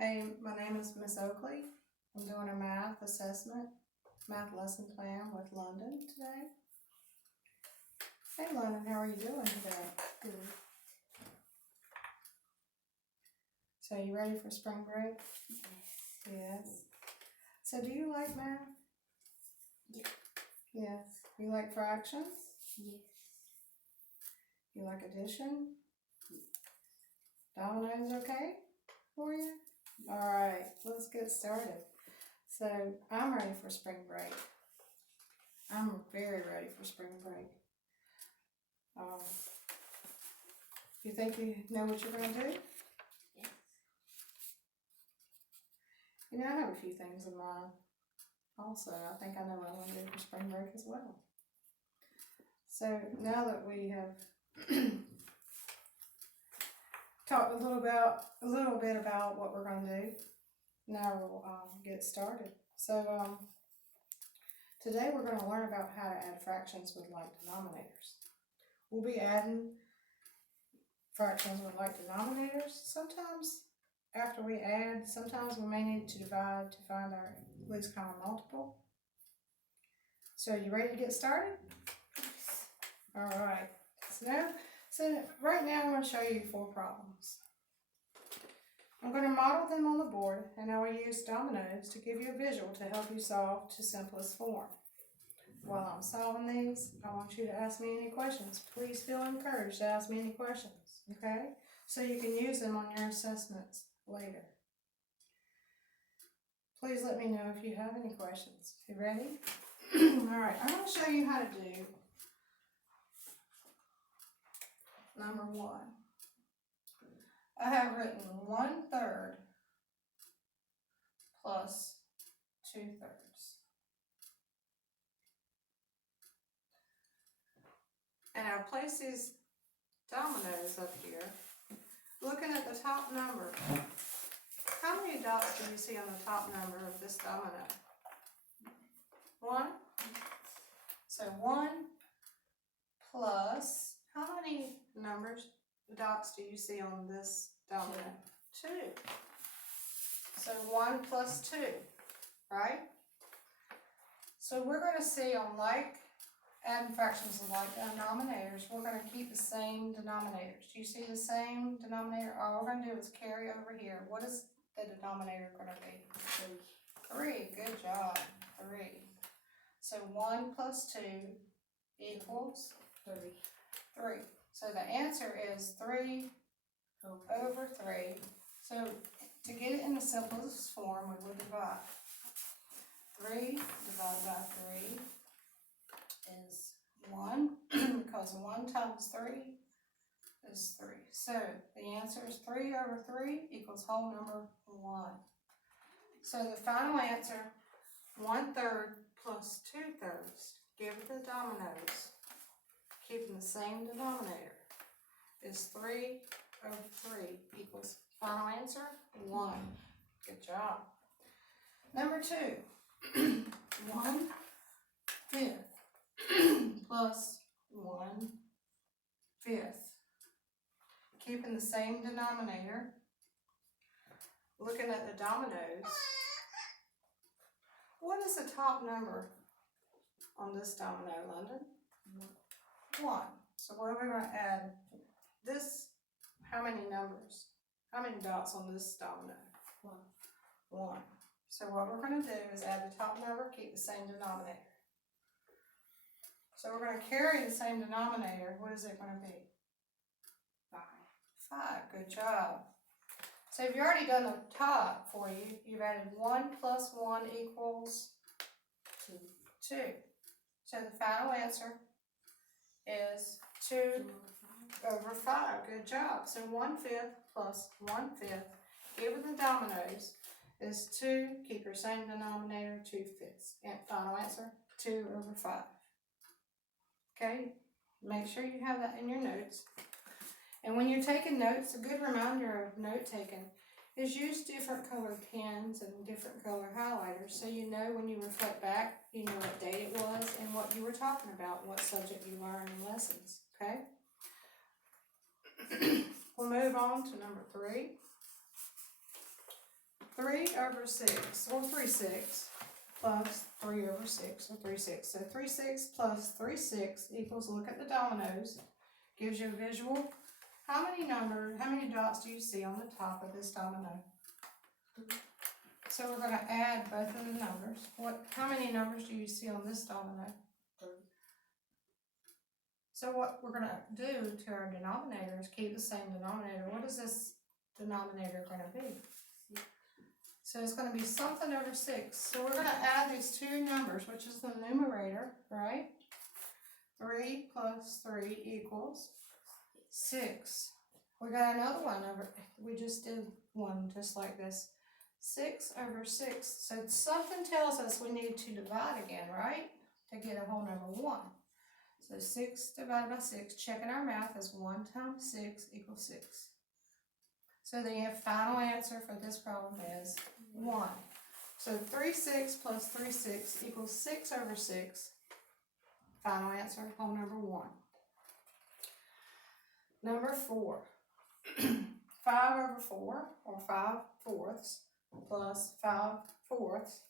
Hey, my name is Miss Oakley. I'm doing a math assessment, math lesson plan with London today. Hey London, how are you doing today? Good. So you ready for spring break? Yes. Yes. So do you like math? Yeah. Yes. You like fractions? Yes. You like addition? Dominoes okay for you? Alright, let's get started. So I'm ready for spring break. I'm very ready for spring break. You think you know what you're going to do? Yes. You know, I have a few things in mind. Also, I think I know what I want to do for spring break as well. So now that we have talked a little bit about what we're going to do, now we'll get started. So today we're going to learn about how to add fractions with like denominators. We'll be adding fractions with like denominators. Sometimes after we add, sometimes we may need to divide to find our least common multiple. So you ready to get started? Yes. Alright, so right now I'm going to show you 4 problems. I'm going to model them on the board, and I will use dominoes to give you a visual to help you solve to simplest form. While I'm solving these, I want you to ask me any questions. Please feel encouraged to ask me any questions, okay? So you can use them on your assessments later. Please let me know if you have any questions. You ready? Alright, I'm going to show you how to do number 1. I have written 1/3 plus 2/3. And I'll place these dominoes up here. Looking at the top number, how many dots do you see on the top number of this domino? 1? So 1 plus, how many dots do you see on this domino? 2. So 1 plus 2, right? So we're going to see on adding fractions of like denominators, we're going to keep the same denominators. Do you see the same denominator? All we're going to do is carry over here. What is the denominator going to be? 3. Good job. 3. So 1 plus 2 equals 3. 3. So the answer is 3 over 3. So to get it in the simplest form, we will divide. 3 divided by 3 is 1, because 1 times 3 is 3. So the answer is 3 over 3 equals whole number 1. So the final answer, 1/3 plus 2/3, give the dominoes, keeping the same denominator, is 3 over 3 equals final answer 1. Good job. Number 2, 1/5 plus 1/5, keeping the same denominator. Looking at the dominoes, what is the top number on this domino, London? 1. So what are we going to add? This, how many numbers? How many dots on this domino? 1. So what we're going to do is add the top number, keep the same denominator. So we're going to carry the same denominator. What is it going to be? 5. Good job. So if you've already done the top for you, you've added 1 plus 1 equals 2. So the final answer is 2 over 5. Good job. So 1/5 plus 1/5, given the dominoes, is 2. Keep your same denominator, 2/5. And final answer, 2 over 5. Okay? Make sure you have that in your notes. And when you're taking notes, a good reminder of note taking is use different colored pens and different color highlighters so you know when you reflect back, you know what date it was and what you were talking about, what subject you learned in lessons, okay? We'll move on to number 3. 3 over 6, or 3/6, plus 3 over 6, or 3/6. So 3/6 plus 3/6 equals, look at the dominoes, gives you a visual. How many dots do you see on the top of this domino? So we're going to add both of the numbers. How many numbers do you see on this domino? So what we're going to do to our denominator is keep the same denominator. What is this denominator going to be? So it's going to be something over 6. So we're going to add these two numbers, which is the numerator, right? 3 plus 3 equals 6. We got another one over, we just did one just like this. 6 over 6. So something tells us we need to divide again, right? To get a whole number 1. So 6 divided by 6, checking our math, is 1 times 6 equals 6. So the final answer for this problem is 1. So 3/6 plus 3/6 equals 6 over 6. Final answer, whole number 1. Number 4. 5 over 4, or 5/4, plus 5/4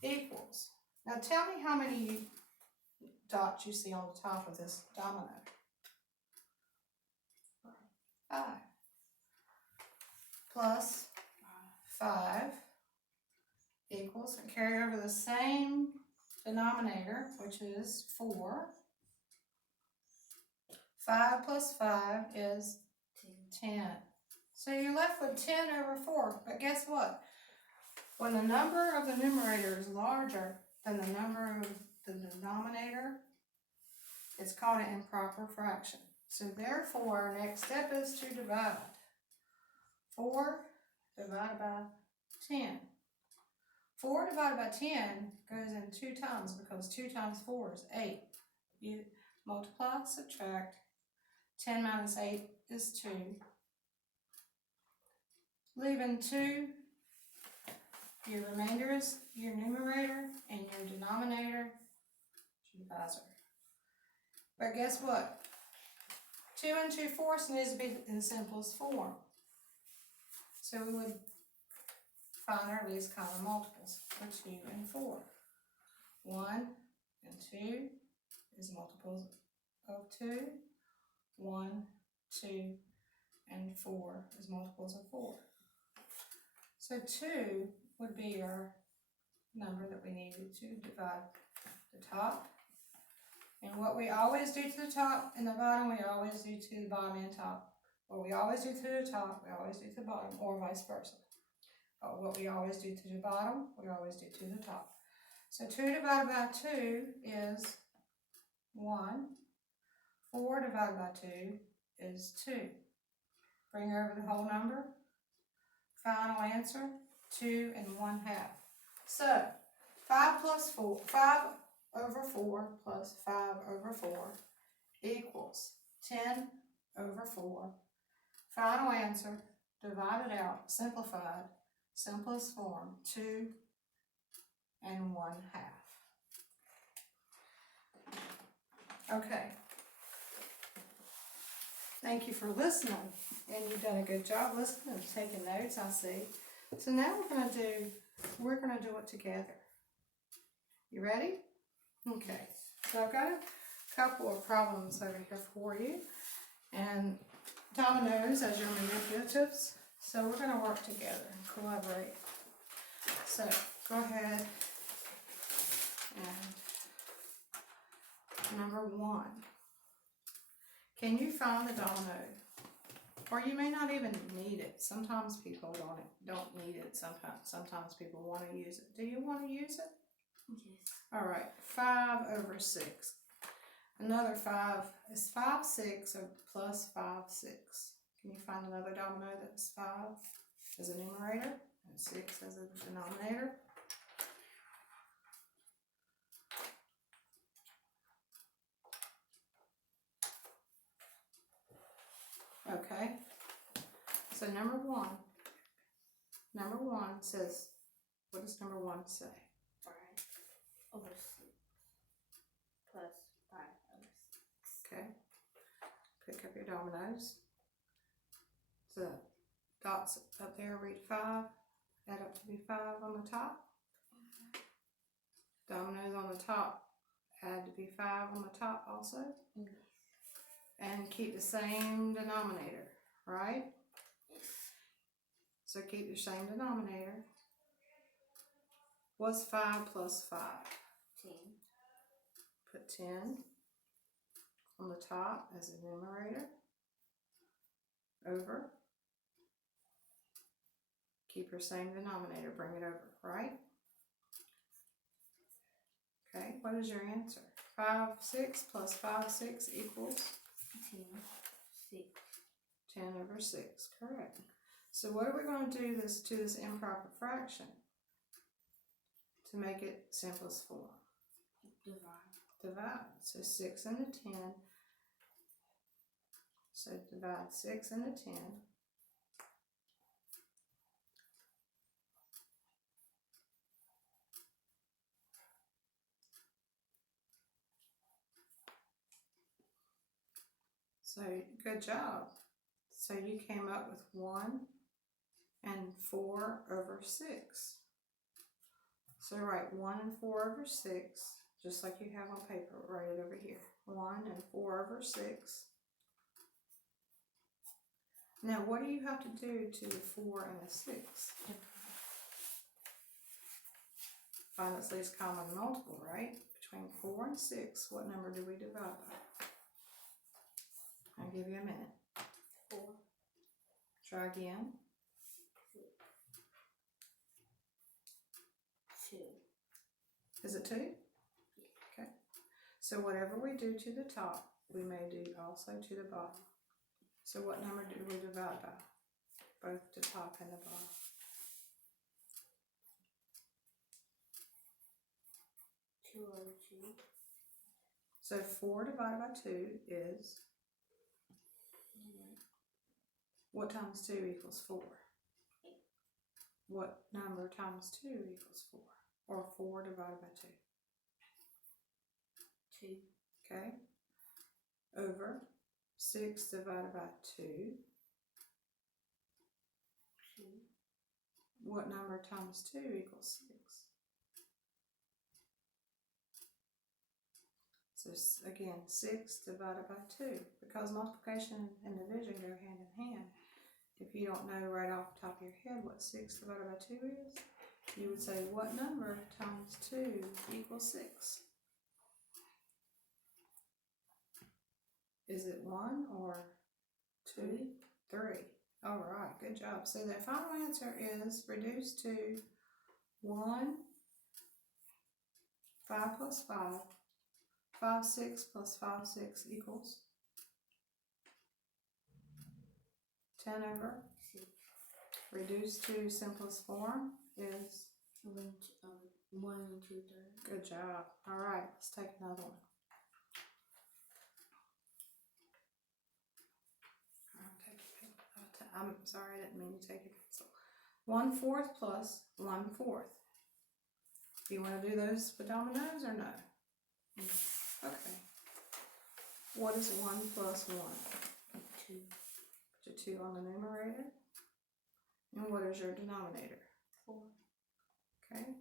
equals. Now tell me how many dots you see on the top of this domino. 5. Plus 5 equals, and carry over the same denominator, which is 4. 5 plus 5 is 10. So you're left with 10 over 4. But guess what? When the number of the numerator is larger than the number of the denominator, it's called an improper fraction. So therefore, our next step is to divide. 4 divided by 10. 4 divided by 10 goes in 2 times because 2 times 4 is 8. You multiply, subtract. 10 minus 8 is 2. Leaving 2, your remainder is your numerator, and your denominator is your divisor. But guess what? 2 and 2/4 needs to be in the simplest form. So we would find our least common multiples for 2 and 4. 1 and 2 is multiples of 2. 1, 2, and 4 is multiples of 4. So 2 would be our number that we needed to divide the top. And what we always do to the top and the bottom, we always do to the bottom and top. What we always do to the top, we always do to the bottom, or vice versa. But what we always do to the bottom, we always do to the top. So 2 divided by 2 is 1. 4 divided by 2 is 2. Bring over the whole number. Final answer, 2 and 1/2. So 5 over 4 plus 5 over 4 equals 10 over 4. Final answer, divided out, simplified, simplest form, 2 and 1/2. Okay. Thank you for listening, and you've done a good job listening and taking notes, I see. So now we're gonna do it together. You ready? Okay. So I've got a couple of problems over here for you, and dominoes as your manipulatives. So we're gonna work together and collaborate. So go ahead and number 1. Can you find the domino? Or you may not even need it. Sometimes people don't need it. Sometimes people want to use it. Do you want to use it? Yes. All right. 5 over 6. Another 5 is 5/6 plus 5/6. Can you find another domino that's 5 as a numerator and 6 as a denominator? Okay, so number one says, what does number 1 say? 5 over 6 plus 5 over 6. Okay, pick up your dominoes. The dots up there read 5, add up to be 5 on the top. Dominoes on the top add to be 5 on the top also. Yes. And keep the same denominator, right? Yes. So keep your same denominator. What's 5 plus 5? 10. Put 10 on the top as a numerator. Over. Keep your same denominator, bring it over, right? Okay, what is your answer? 5, 6 plus 5, 6 equals 10. 6. 10 over 6, correct. So what are we going to do to this improper fraction to make it simplest form? Divide. So 6 and the 10. So divide 6 and the 10. So good job. So you came up with 1 and 4 over 6. So write 1 and 4 over 6, just like you have on paper. Write it over here. 1 and 4 over 6. Now what do you have to do to the 4 and the 6? Find its least common multiple, right? Between 4 and 6, what number do we divide by? I'll give you a minute. 4. Try again. 2. Is it 2? Okay. So whatever we do to the top, we may do also to the bottom. So what number do we divide by? Both the top and the bottom. 2 over 2. So 4 divided by 2 is, what times 2 equals 4? What number times 2 equals 4? Or 4 divided by 2? 2. Okay. Over 6 divided by 2. 2. What number times 2 equals 6? So again, 6 divided by 2. Because multiplication and division go hand in hand. If you don't know right off the top of your head what 6 divided by 2 is, you would say, what number times 2 equals 6? Is it 1 or 2? 3. All right, good job. So the final answer is reduced to 1, 5 plus 5, 5, 6 plus 5, 6 equals 10 over. 6. Reduced to simplest form is 1 and 2 thirds. good job. All right, let's take another one. I'm sorry, I didn't mean to take a pencil. 1/4 plus 1/4. Do you want to do those for dominoes or no? Okay. What is 1 plus 1? 2. Put your 2 on the numerator. And what is your denominator? 4. Okay.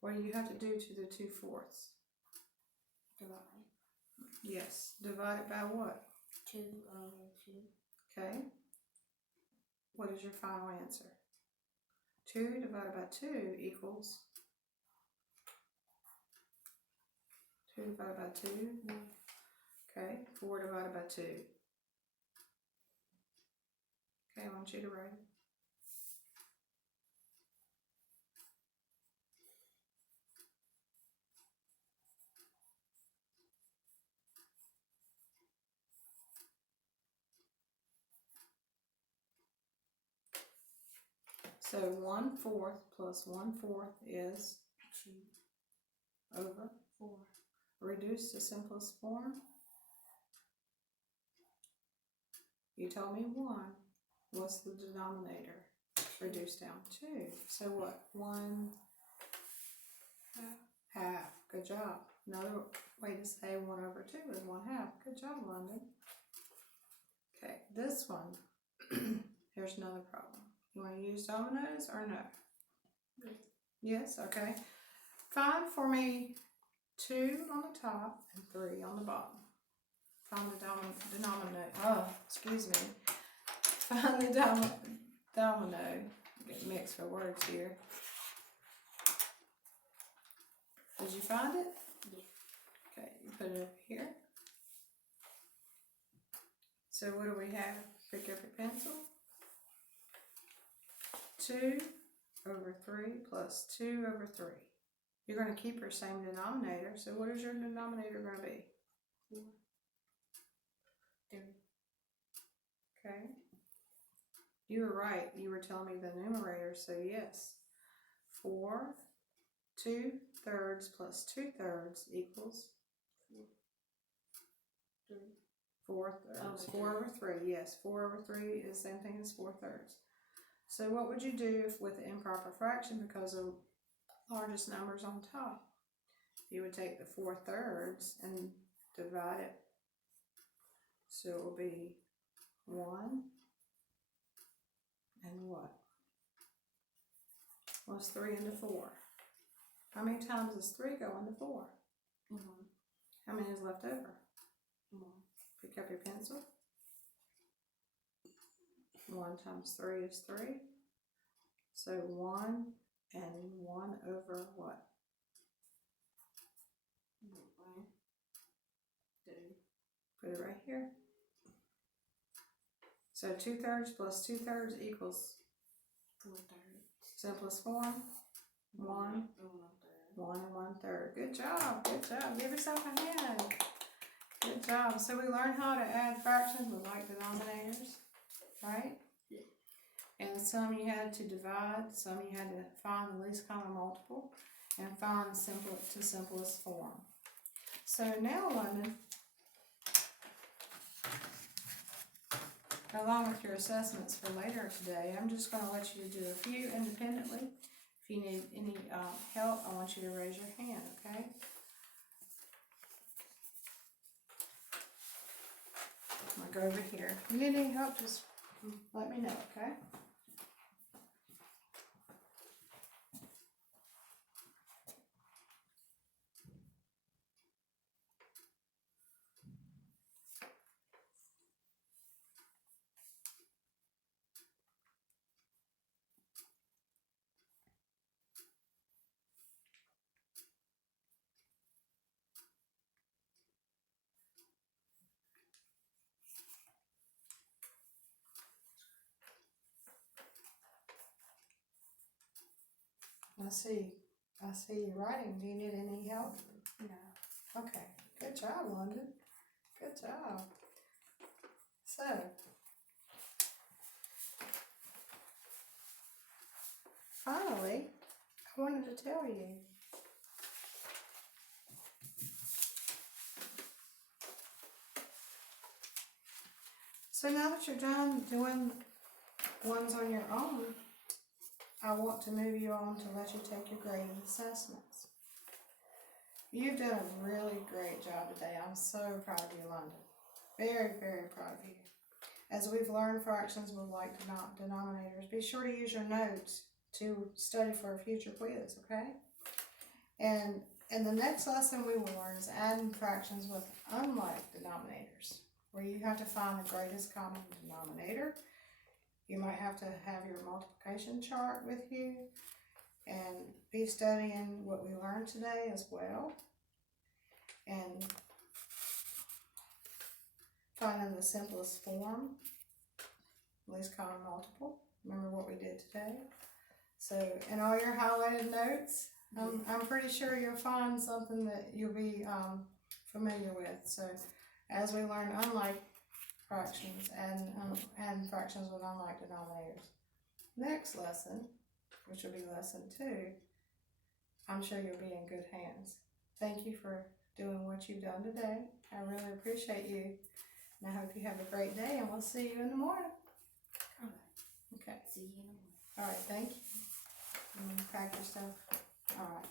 What do you have to do to the 2/4? Divide. Yes. Divide it by what? 2 over 2. Okay. What is your final answer? 2 divided by 2 equals 2 divided by 2. 1. Okay. 4 divided by 2. Okay, I want you to write it. So 1/4 plus 1/4 is 2 over. 4. Reduce to simplest form. You told me 1. What's the denominator? Reduce down 2. So what? 1 half. Good job. Another way to say 1 over 2 is 1/2. Good job, London. Okay, this one, here's another problem. You want to use dominoes or no? Yes. Yes, okay. Find for me 2 on the top and 3 on the bottom. Find the denominator. Oh, excuse me. Find the domino. Get mixed for words here. Did you find it? Yeah. Okay, you put it up here. So what do we have? Pick up your pencil. 2 over 3 plus 2 over 3. You're going to keep your same denominator. So what is your denominator going to be? 4, 3. Okay. You were right. You were telling me the numerator, so yes. 4, 2/3 plus 2/3 equals 3. 4/3. Over 4 over 3, yes. 4 over 3 is the same thing as 4/3. So what would you do if with the improper fraction because the largest number is on top? You would take the 4/3 and divide it. So it will be 1 and what? What's 3 into 4? How many times does 3 go into 4? 1. How many is left over? 1. Pick up your pencil. 1 times 3 is 3. So 1 and 1 over what? 1. 3. Put it right here. So 2/3 plus 2/3 equals 4/3. simplest form. 1, and 1/3. 1 and 1/3. Good job, good job. Give yourself a hand. Good job. So we learned how to add fractions with like denominators, right? Yeah. And some you had to divide, some you had to find the least common multiple, and find simplest form. So now, London, along with your assessments for later today, I'm just going to let you do a few independently. If you need any help, I want you to raise your hand, okay? I'm going to go over here. If you need any help, just let me know, okay? I see you writing. Do you need any help? No. Okay. Good job, London. Good job. So, finally, I wanted to tell you. So now that you're done doing ones on your own, I want to move you on to let you take your graded assessments. You've done a really great job today. I'm so proud of you, London. Very, very proud of you. As we've learned fractions with like denominators, be sure to use your notes to study for a future quiz, okay? And in the next lesson we will learn is adding fractions with unlike denominators, where you have to find the greatest common denominator. You might have to have your multiplication chart with you and be studying what we learned today as well. And finding the simplest form, least common multiple. Remember what we did today? So in all your highlighted notes, I'm pretty sure you'll find something that you'll be familiar with. So as we learn unlike fractions and fractions with unlike denominators. Next lesson, which will be lesson 2, I'm sure you'll be in good hands. Thank you for doing what you've done today. I really appreciate you. And I hope you have a great day, and we'll see you in the morning. Alright. Okay. See you in the morning. All right, thank you. Pack your stuff. All right.